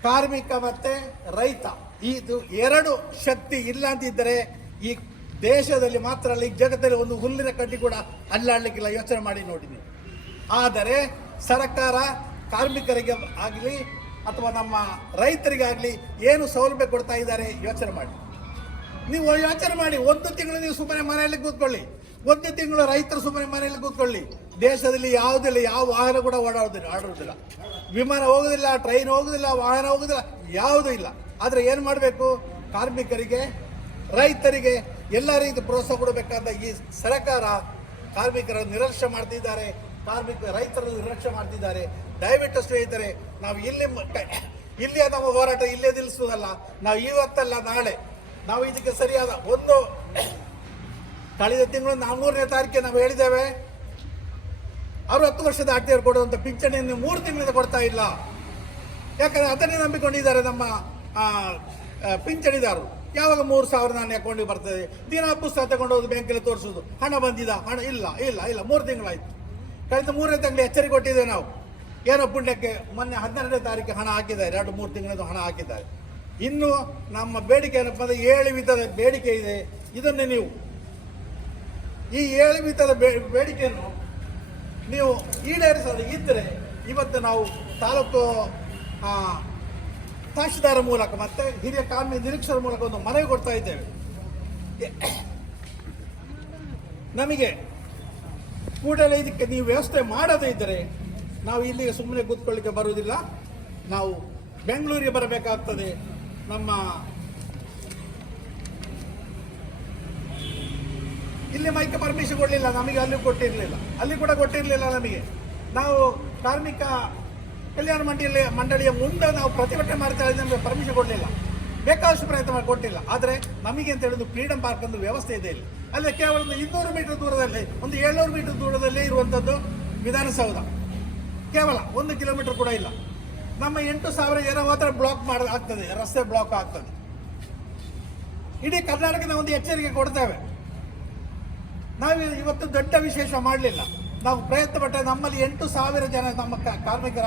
S1: ಕಾರ್ಮಿಕ ಮತ್ತು ರೈತ, ಇದು ಎರಡು ಶಕ್ತಿ ಇಲ್ಲ ಅಂತಿದ್ದರೆ, ಈ ದೇಶದಲ್ಲಿ ಮಾತ್ರ ಅಲ್ಲ, ಈ ಜಗತ್ತಲ್ಲಿ ಒಂದು ಹುಲ್ಲಿನ ಕಡ್ಡಿ ಕೂಡ ಅಲ್ಲಾಡ್ಲಿಕ್ಕಿಲ್ಲ. ಯೋಚನೆ ಮಾಡಿ ನೋಡಿ ನೀವು. ಆದರೆ, ಸರ್ಕಾರ ಕಾರ್ಮಿಕರಿಗೆ ಆಗಲಿ ಅಥವಾ ನಮ್ಮ ರೈತರಿಗಾಗಲಿ ಏನು ಸೌಲಭ್ಯ ಕೊಡ್ತಾ ಇದ್ದಾರೆ, ಯೋಚನೆ ಮಾಡಿ. ನೀವು ಯೋಚನೆ ಮಾಡಿ, ಒಂದು ತಿಂಗಳು ನೀವು ಸುಮ್ಮನೆ ಮನೆಯಲ್ಲಿ ಕೂತ್ಕೊಳ್ಳಿ. ಒಂದು ತಿಂಗಳು ರೈತರು ಸುಮ್ಮನೆ ಮನೆಯಲ್ಲಿ ಕೂತ್ಕೊಳ್ಳಿ. ದೇಶದಲ್ಲಿ ಯಾವುದಿಲ್ಲ, ಯಾವ ವಾಹನ ಕೂಡ ಓಡಾಡೋದಿಲ್ಲ ಆಡೋದಿಲ್ಲ ವಿಮಾನ ಹೋಗೋದಿಲ್ಲ, ಟ್ರೈನ್ ಹೋಗೋದಿಲ್ಲ, ವಾಹನ ಹೋಗೋದಿಲ್ಲ, ಯಾವುದೂ ಇಲ್ಲ. ಆದರೆ ಏನು ಮಾಡಬೇಕು? ಕಾರ್ಮಿಕರಿಗೆ, ರೈತರಿಗೆ ಎಲ್ಲ ರೀತಿ ಪ್ರೋತ್ಸಾಹ ಕೊಡಬೇಕಾದ ಈ ಸರ್ಕಾರ ಕಾರ್ಮಿಕರ ನಿರ್ಲಕ್ಷ್ಯ ಮಾಡ್ತಿದ್ದಾರೆ. ಕಾರ್ಮಿಕ ರೈತರನ್ನು ನಿರ್ಲಕ್ಷ್ಯ ಮಾಡ್ತಿದ್ದಾರೆ. ದಯವಿಟ್ಟು ಸ್ನೇಹಿತರೆ, ನಾವು ಇಲ್ಲಿ ಇಲ್ಲಿಯ ನಮ್ಮ ಹೋರಾಟ ಇಲ್ಲೇ ನಿಲ್ಲಿಸುವುದಲ್ಲ, ನಾವು ಇವತ್ತಲ್ಲ ನಾಳೆ. ನಾವು ಇದಕ್ಕೆ ಸರಿಯಾದ ಒಂದು ಕಳೆದ ತಿಂಗಳು ಮೂರನೇ ತಾರೀಕಿಗೆ ನಾವು ಹೇಳಿದ್ದೇವೆ. ಅರವತ್ತು ವರ್ಷದ ಆಡ್ತಿಯರು ಕೊಡುವಂಥ ಪಿಂಚಣಿಯನ್ನು ಮೂರು ತಿಂಗಳಿಂದ ಕೊಡ್ತಾ ಇಲ್ಲ. ಯಾಕಂದ್ರೆ ಅದನ್ನೇ ನಂಬಿಕೊಂಡಿದ್ದಾರೆ ನಮ್ಮ ಪಿಂಚಣಿದಾರರು. ಯಾವಾಗ ಮೂರು ಸಾವಿರ ನಾನು ಅಕೌಂಟಿಗೆ ಬರ್ತದೆ? ದಿನ ಪುಸ್ತಕ ತಗೊಂಡು ಹೋಗಿ ಬ್ಯಾಂಕಲ್ಲಿ ತೋರಿಸೋದು ಹಣ ಬಂದಿದ? ಹಣ ಇಲ್ಲ ಇಲ್ಲ ಇಲ್ಲ. ಮೂರು ತಿಂಗಳಾಯ್ತು. ಕಳೆದ ಮೂರನೇ ತಿಂಗಳು ಎಚ್ಚರಿಕೆ ಕೊಟ್ಟಿದ್ದೇವೆ ನಾವು. ಏನೋ ಪುಣ್ಯಕ್ಕೆ ಮೊನ್ನೆ ಹನ್ನೆರಡನೇ ತಾರೀಕು ಹಣ ಹಾಕಿದ್ದಾರೆ, ಎರಡು, ಮೂರು ತಿಂಗಳದ್ದು ಹಣ ಹಾಕಿದ್ದಾರೆ. ಇನ್ನು ನಮ್ಮ ಬೇಡಿಕೆ ಏನಪ್ಪ ಅಂದರೆ ಏಳು ವಿಧದ ಬೇಡಿಕೆ ಇದೆ, ಇದನ್ನೇ ನೀವು. ಈ ಏಳು ವಿಧದ ಬೇಡಿಕೆಯನ್ನು ನೀವು ಈಡೇರಿಸಲು ಇದ್ದರೆ ಇವತ್ತು ನಾವು ತಾಲೂಕು ತಹಶೀಲ್ದಾರ್ ಮೂಲಕ ಮತ್ತೆ ಹಿರಿಯ ಕಾಮ್ಯ ನಿರೀಕ್ಷರ ಮೂಲಕ ಒಂದು ಮನವಿ ಕೊಡ್ತಾ ಇದ್ದೇವೆ. ನಮಗೆ ಕೂಡಲೇ ಇದಕ್ಕೆ ನೀವು ವ್ಯವಸ್ಥೆ ಮಾಡದೇ ಇದ್ದರೆ ನಾವು ಇಲ್ಲಿಗೆ ಸುಮ್ಮನೆ ಕೂತ್ಕೊಳ್ಳಿಕ್ಕೆ ಬರುವುದಿಲ್ಲ. ನಾವು ಬೆಂಗಳೂರಿಗೆ ಬರಬೇಕಾಗ್ತದೆ. ನಮ್ಮ ಇಲ್ಲಿ ಮೈಕ್ ಪರ್ಮಿಷನ್ ಕೊಡಲಿಲ್ಲ, ನಮಗೆ ಅಲ್ಲಿ ಕೊಟ್ಟಿರಲಿಲ್ಲ. ಅಲ್ಲಿ ಕೂಡ ಕೊಟ್ಟಿರಲಿಲ್ಲ ನಮಗೆ. ನಾವು ಕಾರ್ಮಿಕ ಕಲ್ಯಾಣ ಮಂಡಳಿ, ಮಂಡಳಿಯ ಮುಂದೆ ನಾವು ಪ್ರತಿಭಟನೆ ಮಾಡ್ತಾ ಇದ್ದೀವಿ ನಮಗೆ ಪರ್ಮಿಷನ್ ಕೊಡಲಿಲ್ಲ. ಬೇಕಾದಷ್ಟು ಪ್ರಯತ್ನ ಮಾಡಿ ಕೊಟ್ಟಿಲ್ಲ. ಆದರೆ ನಮಗೆ ಅಂತ ಹೇಳಿದ್ರು ಫ್ರೀಡಮ್ ಪಾರ್ಕ್ ಒಂದು ವ್ಯವಸ್ಥೆ ಇದೆ ಇಲ್ಲಿ. ಅಲ್ಲಿ ಕೇವಲ ಇನ್ನೂರು ಮೀಟರ್ ದೂರದಲ್ಲಿ, ಒಂದು ಏಳ್ನೂರು ಮೀಟರ್ ದೂರದಲ್ಲಿ ಇರುವಂಥದ್ದು ವಿಧಾನಸೌಧ. ಕೇವಲ ಒಂದು ಕಿಲೋಮೀಟರ್ ಕೂಡ ಇಲ್ಲ. ನಮ್ಮ ಎಂಟು ಸಾವಿರ ಜನ ಹೋದ್ರೆ ಬ್ಲಾಕ್ ಮಾಡ ಆಗ್ತದೆ, ರಸ್ತೆ ಬ್ಲಾಕ್ ಆಗ್ತದೆ. ಇಡೀ ಕರ್ನಾಟಕದ ಒಂದು ಎಚ್ಚರಿಕೆ ಕೊಡ್ತೇವೆ. ನಾವು ಇವತ್ತು ದೊಡ್ಡ ವಿಶೇಷ ಮಾಡಲಿಲ್ಲ. ನಾವು ಪ್ರಯತ್ನ ಪಟ್ಟರೆ ನಮ್ಮಲ್ಲಿ ಎಂಟು ಸಾವಿರ ಜನ ನಮ್ಮ ಕಾರ್ಮಿಕರ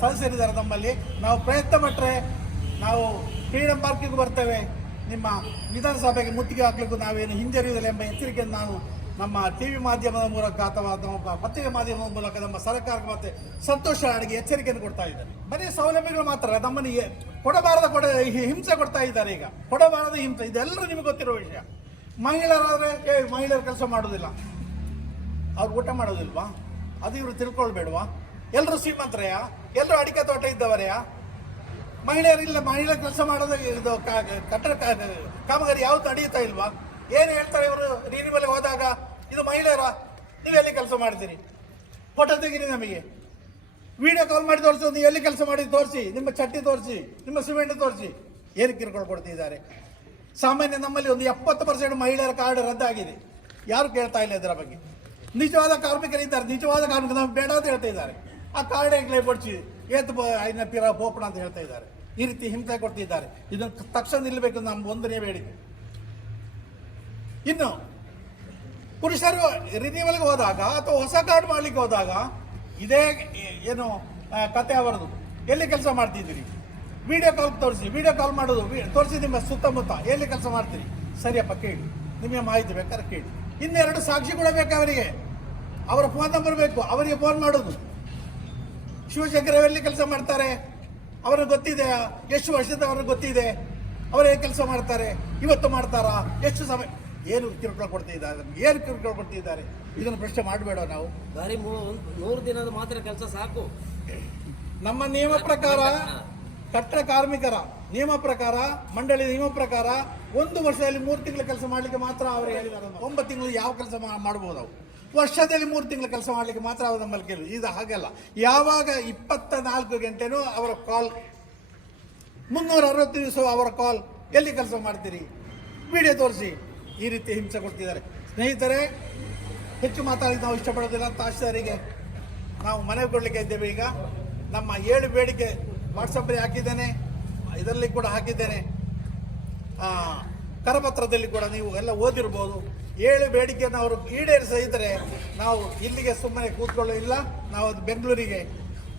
S1: ಸದಸ್ಯರಿದ್ದಾರೆ ನಮ್ಮಲ್ಲಿ. ನಾವು ಪ್ರಯತ್ನ ಪಟ್ಟರೆ ನಾವು ಫ್ರೀಡಮ್ ಪಾರ್ಕಿಗೂ ಬರ್ತೇವೆ. ನಿಮ್ಮ ವಿಧಾನಸಭೆಗೆ ಮುತ್ತಿಗೆ ಹಾಕ್ಲಿಕ್ಕೂ ನಾವೇನು ಹಿಂಜರಿಯುವುದಿಲ್ಲ ಎಂಬ ಎಚ್ಚರಿಕೆಯನ್ನು ನಾನು ನಮ್ಮ ಟಿ ವಿ ಮಾಧ್ಯಮದ ಮೂಲಕ ಅಥವಾ ನಮ್ಮ ಪತ್ರಿಕೆ ಮಾಧ್ಯಮದ ಮೂಲಕ ನಮ್ಮ ಸರ್ಕಾರಕ್ಕೆ ಮತ್ತೆ ಸಂತೋಷ ಅಡಿಗೆ ಎಚ್ಚರಿಕೆಯನ್ನು ಕೊಡ್ತಾ ಇದ್ದಾರೆ. ಬರೀ ಸೌಲಭ್ಯಗಳು ಮಾತ್ರ ನಮ್ಮನ್ನು ಕೊಡಬಾರದ ಕೊಡ ಹಿಂಸೆ ಕೊಡ್ತಾ ಇದ್ದಾರೆ ಈಗ. ಕೊಡಬಾರದ ಹಿಂಸೆ, ಇದೆಲ್ಲರೂ ನಿಮಗೆ ಗೊತ್ತಿರೋ ವಿಷಯ. ಮಹಿಳೆಯರಾದರೆ, ಏ, ಮಹಿಳೆಯರು ಕೆಲಸ ಮಾಡೋದಿಲ್ಲ ಅವ್ರು ಊಟ ಮಾಡೋದಿಲ್ವಾ ಅದು ಇವರು ತಿಳ್ಕೊಳ್ಬೇಡವಾ? ಎಲ್ಲರೂ ಶ್ರೀಮಂತರೆಯಾ? ಎಲ್ಲರೂ ಅಡಿಕೆ ತೋಟ ಇದ್ದವರೆಯಾ? ಮಹಿಳೆಯರಿಲ್ಲ ಮಹಿಳೆ ಕೆಲಸ ಮಾಡೋದು ಇದು ಕಟ್ಟಡ ಕಾಮಗಾರಿ ಯಾವ್ದು ನಡೆಯುತ್ತಾ ಇಲ್ವಾ? ಏನು ಹೇಳ್ತಾರೆ ಇವರು? ಇದು ಮಹಿಳೆಯರ, ನೀವು ಎಲ್ಲಿ ಕೆಲಸ ಮಾಡ್ತೀರಿ? ಫೋಟೋ ತೆಗೀರಿ ನಮಗೆ. ವಿಡಿಯೋ ಕಾಲ್ ಮಾಡಿ ತೋರಿಸಿ, ನೀವು ಎಲ್ಲಿ ಕೆಲಸ ಮಾಡಿ ತೋರಿಸಿ. ನಿಮ್ಮ ಚಟ್ಟಿ ತೋರಿಸಿ, ನಿಮ್ಮ ಸಿಮೆಂಟ್ ತೋರಿಸಿ. ಏನು ಕಿರುಕುಳ ಕೊಡ್ತಿದ್ದಾರೆ? ಸಾಮಾನ್ಯ ನಮ್ಮಲ್ಲಿ ಒಂದು ಎಪ್ಪತ್ತು ಪರ್ಸೆಂಟ್ ಮಹಿಳೆಯರ ಕಾರ್ಡ್ ರದ್ದಾಗಿದೆ. ಯಾರು ಕೇಳ್ತಾ ಇಲ್ಲ ಇದರ ಬಗ್ಗೆ? ನಿಜವಾದ ಕಾರ್ಮಿಕರಿದ್ದಾರೆ. ನಿಜವಾದ ಕಾರ್ಮಿಕ, ನಮ್ಗೆ ಬೇಡ ಅಂತ ಹೇಳ್ತಾ ಇದ್ದಾರೆ. ಆ ಕಾರ್ಡ್ ಹೇಗೆ ಪಡಿಸಿ ಏತ್ ಐನ ಪಿರ ಹೋಪಣ ಅಂತ ಹೇಳ್ತಾ ಇದ್ದಾರೆ. ಈ ರೀತಿ ಹಿಂಸೆ ಕೊಡ್ತಿದ್ದಾರೆ. ಇದನ್ನು ತಕ್ಷಣ ನಿಲ್ಲಬೇಕು ನಮ್ಮ ಒಂದನೇ ಬೇಡಿಕೆ. ಇನ್ನು ಪುರುಷರು ರಿನಿವಲ್ಗೆ ಹೋದಾಗ ಅಥವಾ ಹೊಸ ಕಾರ್ಡ್ ಮಾಡ್ಲಿಕ್ಕೆ ಹೋದಾಗ ಇದೇ, ಏನು ಕತೆ ಅವರದು. ಎಲ್ಲಿ ಕೆಲಸ ಮಾಡ್ತಿದ್ದೀರಿ? ವಿಡಿಯೋ ಕಾಲ್ ತೋರಿಸಿ, ವಿಡಿಯೋ ಕಾಲ್ ಮಾಡೋದು ತೋರಿಸಿ ನಿಮ್ಮ ಸುತ್ತಮುತ್ತ. ಎಲ್ಲಿ ಕೆಲಸ ಮಾಡ್ತೀರಿ? ಸರಿಯಪ್ಪ, ಕೇಳಿ. ನಿಮಗೆ ಮಾಹಿತಿ ಬೇಕಾದ್ರೆ ಕೇಳಿ. ಇನ್ನೆರಡು ಸಾಕ್ಷಿ ಕೂಡ ಬೇಕು ಅವರಿಗೆ. ಅವರ ಫೋನ್ ನಂಬರ್ ಬೇಕು, ಅವರಿಗೆ ಫೋನ್ ಮಾಡೋದು. ಶಿವಶಂಕರ್ ಎಲ್ಲಿ ಕೆಲಸ ಮಾಡ್ತಾರೆ? ಅವ್ರಿಗೆ ಗೊತ್ತಿದೆ, ಎಷ್ಟು ವರ್ಷದ ಅವ್ರಿಗೆ ಗೊತ್ತಿದೆ. ಅವರು ಕೆಲಸ ಮಾಡ್ತಾರೆ. ಇವತ್ತು ಮಾಡ್ತಾರಾ? ಎಷ್ಟು ಸಮಯ ಏನು ಕಿರುಕುಳ ಕೊಡ್ತಿದ್ದಾರೆ ಏನು ಕಿರುಕುಳ ಕೊಡ್ತಿದ್ದಾರೆ ಇದನ್ನು ಪ್ರಶ್ನೆ ಮಾಡಬೇಡ ನಾವು.
S2: ಬರೀ ನೂರು ದಿನದ ಮಾತ್ರ ಕೆಲಸ ಸಾಕು.
S1: ನಮ್ಮ ನಿಯಮ ಪ್ರಕಾರ ಕಟ್ಟಡ ಕಾರ್ಮಿಕರ ನಿಯಮ ಪ್ರಕಾರ ಮಂಡಳಿ ನಿಯಮ ಪ್ರಕಾರ ಒಂದು ವರ್ಷದಲ್ಲಿ ಮೂರು ತಿಂಗಳ ಕೆಲಸ ಮಾಡಲಿಕ್ಕೆ ಮಾತ್ರ ಅವರು ಹೇಳಿದ್ದಾರೆ. ಒಂಬತ್ತು ತಿಂಗಳು ಯಾವ ಕೆಲಸ ಮಾಡಬಹುದು ನಾವು ವರ್ಷದಲ್ಲಿ ಮೂರು ತಿಂಗಳ ಕೆಲಸ ಮಾಡಲಿಕ್ಕೆ ಮಾತ್ರ ಅವರು ನಮ್ಮಲ್ಲಿ ಕೇಳಿ ಇದು ಹಾಗಲ್ಲ. ಯಾವಾಗ ಇಪ್ಪತ್ತ ನಾಲ್ಕು ಗಂಟೆನೂ ಅವರ ಕಾಲ್ ಮುನ್ನೂರ ಅರವತ್ತು ದಿವಸ ಅವರ ಕಾಲ್ ಎಲ್ಲಿ ಕೆಲಸ ಮಾಡ್ತೀರಿ? ವಿಡಿಯೋ ತೋರಿಸಿ. ಈ ರೀತಿ ಹಿಂಸೆ ಕೊಡ್ತಿದ್ದಾರೆ. ಸ್ನೇಹಿತರೆ, ಹೆಚ್ಚು ಮಾತಾಡಿ ನಾವು ಇಷ್ಟಪಡೋದಿಲ್ಲ ತಹಶೀಲ್ದಾರಿಗೆ ನಾವು ಮನವಿ ಕೊಡಲಿಕ್ಕೆ ಇದ್ದೇವೆ. ಈಗ ನಮ್ಮ ಏಳು ಬೇಡಿಕೆ ವಾಟ್ಸಪ್ಪಲ್ಲಿ ಹಾಕಿದ್ದೇನೆ. ಇದರಲ್ಲಿ ಕೂಡ ಹಾಕಿದ್ದೇನೆ. ಕರಪತ್ರದಲ್ಲಿ ಕೂಡ ನೀವು ಎಲ್ಲ ಓದಿರ್ಬೋದು. ಏಳು ಬೇಡಿಕೆಯನ್ನು ಅವರು ಈಡೇರಿಸಿದರೆ ನಾವು ಇಲ್ಲಿಗೆ ಸುಮ್ಮನೆ ಕೂತ್ಕೊಳ್ಳೋದಿಲ್ಲ ನಾವು ಅದು ಬೆಂಗಳೂರಿಗೆ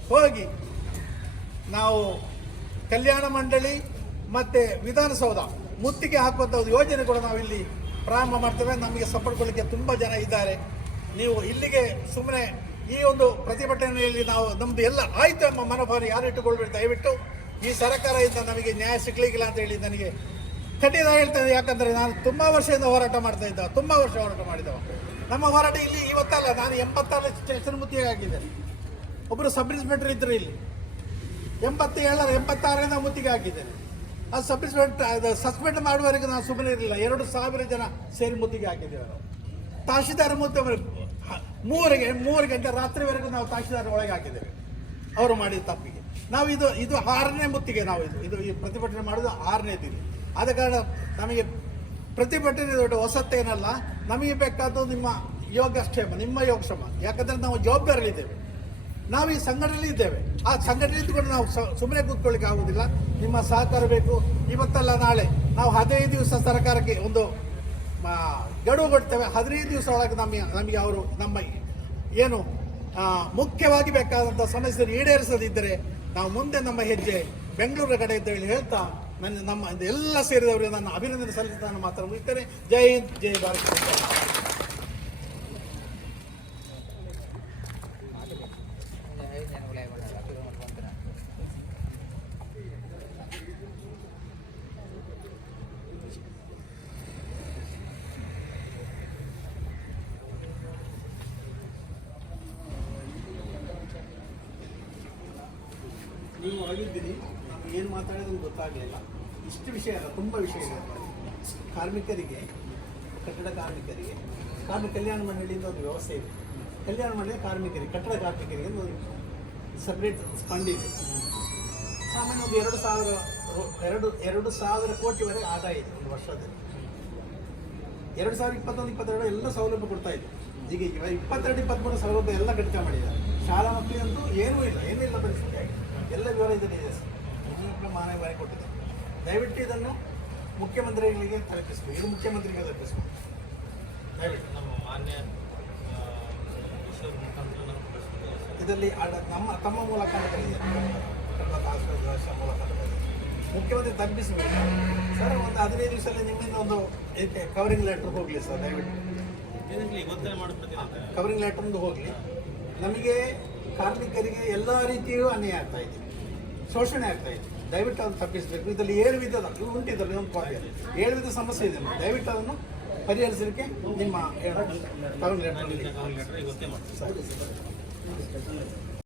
S1: ಹೋಗಿ ನಾವು ಕಲ್ಯಾಣ ಮಂಡಳಿ ಮತ್ತು ವಿಧಾನಸೌಧ ಮುತ್ತಿಗೆ ಹಾಕುವಂಥ ಒಂದು ಯೋಜನೆ ಕೂಡ ನಾವಿಲ್ಲಿ ಪ್ರಾರಂಭ ಮಾಡ್ತೇವೆ. ನಮಗೆ ಸಪೋರ್ಟ್ ಕೊಡಲಿಕ್ಕೆ ತುಂಬ ಜನ ಇದ್ದಾರೆ. ನೀವು ಇಲ್ಲಿಗೆ ಸುಮ್ಮನೆ ಈ ಒಂದು ಪ್ರತಿಭಟನೆಯಲ್ಲಿ ನಾವು ನಮ್ಮದು ಎಲ್ಲ ಆಯ್ತು ಎಂಬ ಮನೋಭಾವನೆ ಯಾರು ಇಟ್ಟುಕೊಳ್ಬೇಡಿ ದಯವಿಟ್ಟು ಈ ಸರ್ಕಾರದಿಂದ ನಮಗೆ ನ್ಯಾಯ ಸಿಗ್ಲಿಕ್ಕಿಲ್ಲ ಅಂತ ಹೇಳಿ ನನಗೆ ಖಂಡಿತ ಹೇಳ್ತೇನೆ ಯಾಕಂದರೆ ನಾನು ತುಂಬ ವರ್ಷದಿಂದ ಹೋರಾಟ ಮಾಡ್ತಾ ಇದ್ದ. ತುಂಬ ವರ್ಷ ಹೋರಾಟ ಮಾಡಿದವ. ನಮ್ಮ ಹೋರಾಟ ಇಲ್ಲಿ ಇವತ್ತಲ್ಲ, ನಾನು ಎಂಬತ್ತಾರು ಸ್ಟೇಷನ್ ಮುತ್ತಿಗೆ ಹಾಕಿದ್ದೇನೆ ಒಬ್ಬರು ಸಬ್ ಇನ್ಸ್ಪೆಕ್ಟರ್ ಇದ್ದರು ಇಲ್ಲಿ. ಎಂಬತ್ತೇಳರ, ಎಂಬತ್ತಾರರಿಂದ ಮುತ್ತಿಗೆ ಹಾಕಿದ್ದೇನೆ ಅದು ಸಸ್ಪೆಂಡ್ ಮಾಡುವವರೆಗೆ ನಾವು ಸುಮ್ಮನೆ ಇರಲಿಲ್ಲ. ಎರಡು ಸಾವಿರ ಜನ ಸೇರಿ ಮುತ್ತಿಗೆ ಹಾಕಿದ್ದೇವೆ ನಾವು. ತಹಶೀಲ್ದಾರ ಮುದ್ದೆ ಮೂವರೆಗೆ ಮೂರು ಗಂಟೆ ರಾತ್ರಿವರೆಗೂ ನಾವು ತಹಶೀಲ್ದಾರ ಒಳಗೆ ಹಾಕಿದ್ದೇವೆ. ಅವರು ಮಾಡಿದ ತಪ್ಪಿಗೆ. ನಾವು ಇದು ಇದು ಆರನೇ ಮುತ್ತಿಗೆ ನಾವು ಇದು ಇದು ಈ ಪ್ರತಿಭಟನೆ ಮಾಡೋದು ಆರನೇ ದಿನ. ಆದ ಕಾರಣ ನಮಗೆ ಪ್ರತಿಭಟನೆ ದೊಡ್ಡ ಹೊಸತ್ತೇನಲ್ಲ ನಮಗೆ ಬೇಕಾದ್ದು ನಿಮ್ಮ ಯೋಗಕ್ಷೇಮ ನಿಮ್ಮ ಯೋಗಕ್ಷೇಮ. ಯಾಕಂದರೆ ನಾವು ಜವಾಬ್ದಾರಿಯಲ್ಲಿದ್ದೇವೆ ನಾವು ಈ ಸಂಘಟನೆಯಲ್ಲಿ ಇದ್ದೇವೆ. ಆ ಸಂಘಟನೆ ಇದ್ದುಕೊಂಡು ನಾವು ಸುಮ್ಮನೆ ಕೂತ್ಕೊಳ್ಳಿಕ್ಕೆ ಆಗುವುದಿಲ್ಲ. ನಿಮ್ಮ ಸಹಕಾರ ಬೇಕು. ಇವತ್ತಲ್ಲ ನಾಳೆ ನಾವು ಹದಿನೈದು ದಿವಸ ಸರ್ಕಾರಕ್ಕೆ ಒಂದು ಗಡುವು ಕೊಡ್ತೇವೆ. ಹದಿನೈದು ದಿವಸ ಒಳಗೆ ನಮಗೆ ನಮಗೆ ಅವರು, ನಮ್ಮ ಏನು ಮುಖ್ಯವಾಗಿ ಬೇಕಾದಂಥ ಸಮಸ್ಯೆ ಈಡೇರಿಸದಿದ್ದರೆ ನಾವು ಮುಂದೆ ನಮ್ಮ ಹೆಜ್ಜೆ ಬೆಂಗಳೂರ ಕಡೆ ಅಂತ ಹೇಳಿ ಹೇಳ್ತಾ ನನ್ನ, ನಮ್ಮ, ಎಲ್ಲ ಸೇರಿದವರಿಗೆ ನನ್ನ ಅಭಿನಂದನೆ ಸಲ್ಲಿಸಿದ ಮಾತ್ರ ಮುಗಿತೇನೆ ಜೈ ಹಿಂದ್, ಜೈ ಭಾರತ್. ನೀವು ಆಗಿದ್ದೀರಿ ಏನು ಮಾತಾಡೋದು ಗೊತ್ತಾಗಲಿಲ್ಲ ಇಷ್ಟು ವಿಷಯ ಅಲ್ಲ, ತುಂಬ ವಿಷಯ ಇದೆ. ಕಾರ್ಮಿಕರಿಗೆ, ಕಟ್ಟಡ ಕಾರ್ಮಿಕರಿಗೆ, ಕಾರ್ಮಿಕ ಕಲ್ಯಾಣ ಮಂಡಳಿಯಿಂದ ಒಂದು ವ್ಯವಸ್ಥೆ ಇದೆ. ಕಲ್ಯಾಣ ಮಂಡಳಿ ಕಾರ್ಮಿಕರಿಗೆ, ಕಟ್ಟಡ ಕಾರ್ಮಿಕರಿಗೆ ಒಂದು ಸಪ್ರೇಟ್ ಫಂಡ್ ಇದೆ. ಸಾಮಾನ್ಯ ಒಂದು ಎರಡು ಸಾವಿರ, ಎರಡು ಎರಡು ಸಾವಿರ ಕೋಟಿವರೆಗೆ ಆದಾಯ ಇದೆ ಒಂದು ವರ್ಷದಲ್ಲಿ. ಎರಡು ಸಾವಿರದ ಇಪ್ಪತ್ತೊಂದು, ಇಪ್ಪತ್ತೆರಡು ಎಲ್ಲ ಸೌಲಭ್ಯ ಕೊಡ್ತಾ ಇದೆ. ಈಗ ಇಪ್ಪತ್ತೆರಡು, ಇಪ್ಪತ್ತ್ಮೂರು ಸೌಲಭ್ಯ ಎಲ್ಲ ಕಡಿತ ಮಾಡಿದ್ದಾರೆ. ಶಾಲಾ ಮಕ್ಕಳಿಗಂತೂ ಏನೂ ಇಲ್ಲ ಏನೂ ಇಲ್ಲ ಪರಿಸ್ಥಿತಿ ಆಗಿದೆ ಎಲ್ಲ ವಿವರ ಇದರಲ್ಲಿ ಇದೆ ಸರ್. ಮಾನವ ಬಾರಿ ಕೊಟ್ಟಿದೆ ದಯವಿಟ್ಟು ಇದನ್ನು ಮುಖ್ಯಮಂತ್ರಿಗಳಿಗೆ ತಲುಪಿಸಬೇಕು ಇದು ಮುಖ್ಯಮಂತ್ರಿಗೆ ತಲುಪಿಸಬೇಕು ದಯವಿಟ್ಟು.
S3: ನಮ್ಮ ಮಾನ್ಯ
S1: ಇದರಲ್ಲಿ ನಮ್ಮ ತಮ್ಮ ಮೂಲಕ ಮೂಲಕ. ಮುಖ್ಯಮಂತ್ರಿ ತಲುಪಿಸಬೇಕು ಸರ್ ಒಂದು ಹದಿನೈದು ದಿವಸದಲ್ಲಿ ನಿಮ್ಮಿಂದ ಒಂದು ಕವರಿಂಗ್ ಲೆಟರ್ ಹೋಗಲಿ ಸರ್ ದಯವಿಟ್ಟು. ಕವರಿಂಗ್ ಲೆಟರ್ ಒಂದು ಹೋಗಲಿ. ನಮಗೆ ಕಾರ್ಮಿಕರಿಗೆ ಎಲ್ಲ ರೀತಿಯೂ ಅನ್ಯಾಯ ಆಗ್ತಾ ಇದೆ. ಶೋಷಣೆ ಆಗ್ತಾ ಇದೆ. ದಯವಿಟ್ಟು ಅದನ್ನು ತಪ್ಪಿಸಬೇಕು. ಇದರಲ್ಲಿ ಏಳು ವಿಧದ ಉಂಟಿದ್ರಲ್ಲಿ ಒಂದು ಕಾಪಿ ಏಳು ವಿಧ ಸಮಸ್ಯೆ ಇದೆ ದಯವಿಟ್ಟು ಅದನ್ನು ಪರಿಹರಿಸಲಿಕ್ಕೆ ನಿಮ್ಮ ಸರಿ.